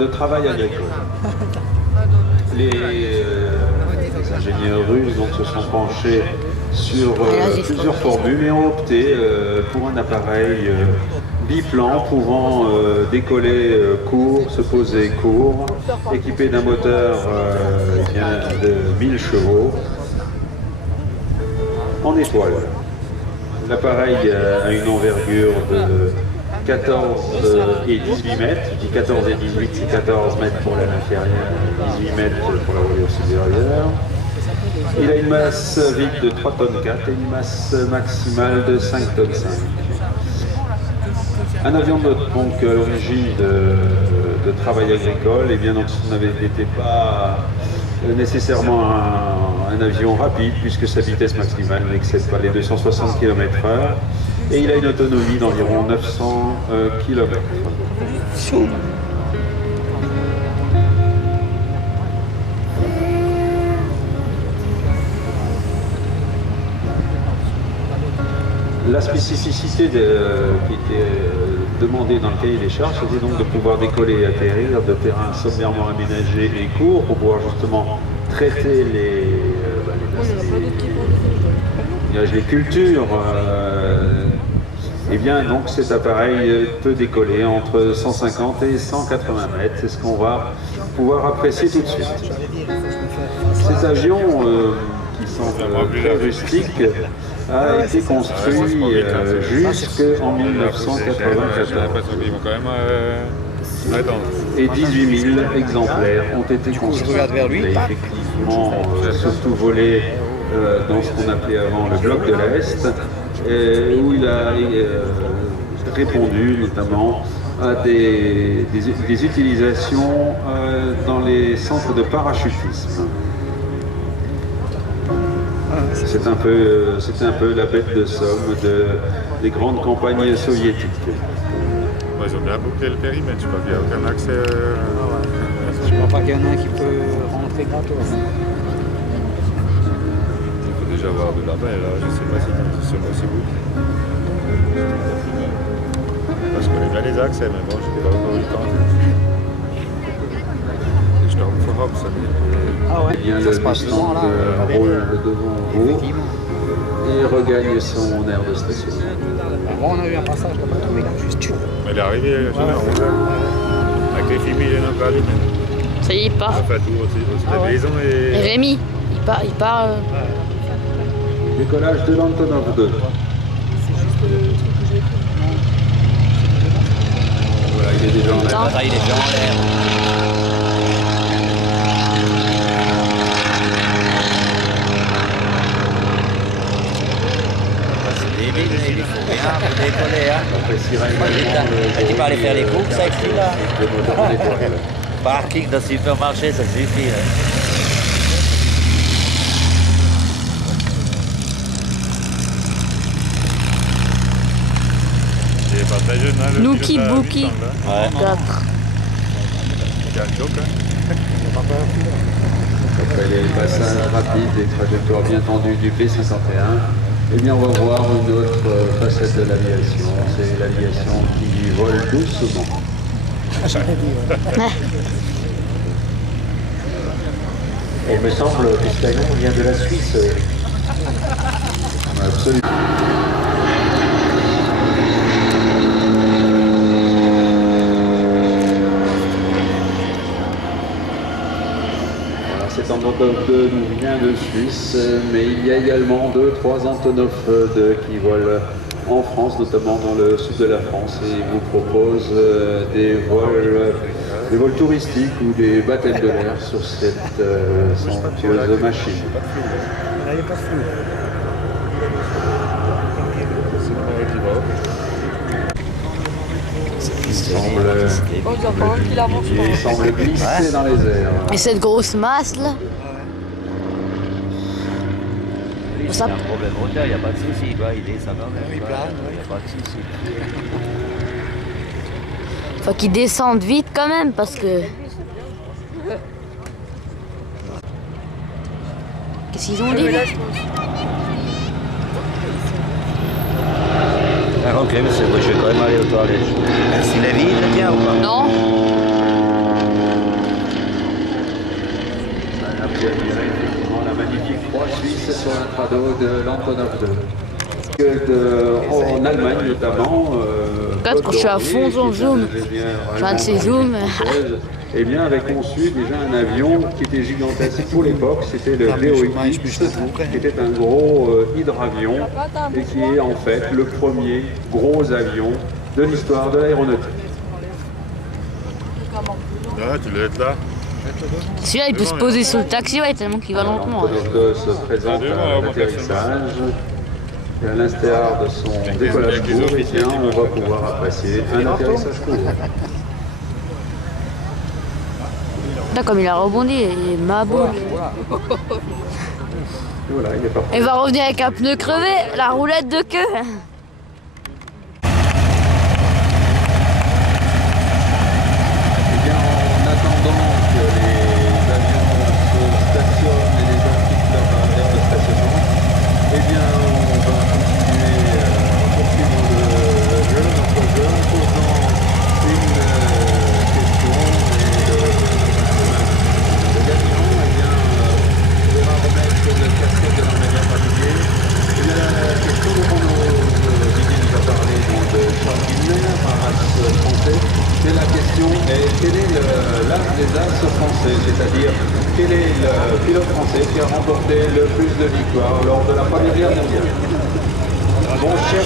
de travail agricole. Les ingénieurs russes donc, se sont penchés sur plusieurs formules et ont opté pour un appareil biplan pouvant décoller court, se poser court, équipé d'un moteur de 1000 chevaux en étoile. L'appareil a une envergure de 14 et 18 mètres. Je dis 14 et 18, c'est 14 mètres pour l'aile inférieure, 18 mètres pour la voilure supérieure. Il a une masse vide de 3 tonnes 4 et une masse maximale de 5 tonnes 5. Un avion donc à l'origine de travail agricole, et bien donc ce n'était pas nécessairement un avion rapide puisque sa vitesse maximale n'excède pas les 260 km/h et il a une autonomie d'environ 900 km. La spécificité qui était demandée dans le cahier des charges, c'était donc de pouvoir décoller et atterrir de terrains sommairement aménagés et courts pour pouvoir justement traiter les cultures. Et bien donc cet appareil peut décoller entre 150 et 180 mètres, c'est ce qu'on va pouvoir apprécier tout de suite. Cet avion qui semble très rustique a été construit jusqu'en 1994. Et 18 000 exemplaires ont été construits. Et effectivement, surtout volé dans ce qu'on appelait avant le bloc de l'Est, où il a répondu notamment à des utilisations dans les centres de parachutisme. C'était un peu la bête de somme des grandes campagnes soviétiques. Ouais, ils ont bien bouclé le périmètre, je crois qu'il n'y a aucun accès. Je crois pas qu'il y en a un qui peut rentrer gratos. Il faut déjà voir de là-bas, là, je ne sais pas si c'est possible. Parce que je connais bien les accès, mais bon, je n'ai pas encore eu le temps. Je te reprends ça. Ah ouais, Eh bien, le Mustang roule devant vous et regagne son aire de stationnement. Avant, on a eu un passage là-bas, mais il a juste tué. Il est arrivé, avec les films, il est même pas allumé. Ça y est, il part. Enfin, tout aussi, maison et... Et Rémi, il part. Décollage de l'Antonov 2. C'est juste le truc que j'ai écrit. Voilà, il est déjà en l'air. Ah, il est déjà en l'air. Il faut rien pour décoller. Hein. Tu peux aller faire les courses avec celui-là. Parking dans le supermarché, ça suffit. Hein. Il est pas très jeune, hein, le Nuki pilote à Bookie. Mustang, là. 4. Il a un choc, hein. Après les passages rapides et trajectoires bien tendues du B-51, eh bien on va voir une autre facette de l'aviation. C'est l'aviation qui vole doucement. Il me semble que ce avion vient de la Suisse. Absolument. Cet Antonov 2 nous vient de Suisse, mais il y a également 2-3 Antonov 2 qui volent en France, notamment dans le sud de la France, et vous proposent des vols touristiques ou des baptêmes de l'air sur cette somptueuse machine. Là, il n'y a pas de flou. Il semble glisser dans les airs. Et cette grosse masse là. C'est un problème moteur, il n'y a pas de souci, quoi. Il est ça quand même. Il plane, Il n'y a pas de souci. Faut qu'ils descendent vite quand même parce que. Qu'est-ce qu'ils ont dit là? Ok, mais je vais quand même aller aux toilettes. S'il est vide, le tien ou pas? Non. magnifique croix suisse sur l'intrado de l'Antonov 2. En Allemagne notamment, Regarde quand je suis à fond dans zoom. Enfin, de ces zooms. eh bien, avait conçu déjà un avion qui était gigantesque pour l'époque, c'était le VOX, qui était un gros hydravion et qui est en fait le premier gros avion de l'histoire de l'aéronautique. Ah, tu dois être là. Celui-là, il peut se poser sur le taxi, ouais, tellement qu'il va lentement. L'Antonov 2 se présente à l'atterrissage. Et à l'instar de son décollage court, eh bien, on va pouvoir apprécier un atterrissage court. Là, comme il a rebondi, il est maboule. Voilà, il est parti. Il va revenir avec un pneu crevé, la roulette de queue. Eh bien, en attendant que les avions se stationnent et les articles leur aire de stationnement, eh bien, on va continuer à poursuivre le jeu, notre jeu, en posant une question et le gagnant, eh bien, devra remettre le casquette de l'emmèneur papier. Et la question dont Didier nous a parlé de Charles Guilmer, un race français, mais la question est quel est l'as des as français, c'est-à-dire quel est le pilote français qui a remporté le plus de victoires lors de la Première Guerre mondiale. Mon cher